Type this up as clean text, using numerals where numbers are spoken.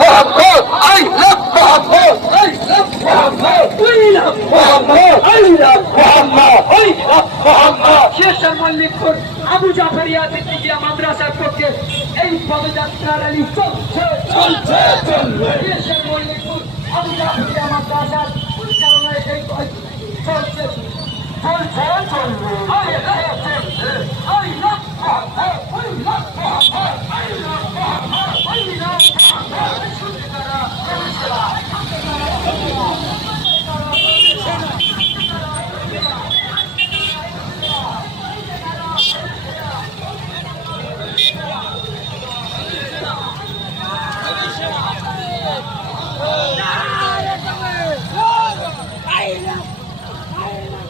Muhammad, I love Muhammad, I love Muhammad, we love Muhammad, I love Muhammad, I love Muhammad. শেষের মল্লিকপুর আবু জাফরিয়া সিদ্দিকিয়া মাদ্রাসার পক্ষে এই পদযাত্রা rally চলছে চলছে চলবে। শেষের মল্লিকপুর আবু জাফরিয়া মাদ্রাসার পরিচালনায় এই চলছে চলছে চলবে। I love Muhammad, I love Muhammad, I love Muhammad, I love I love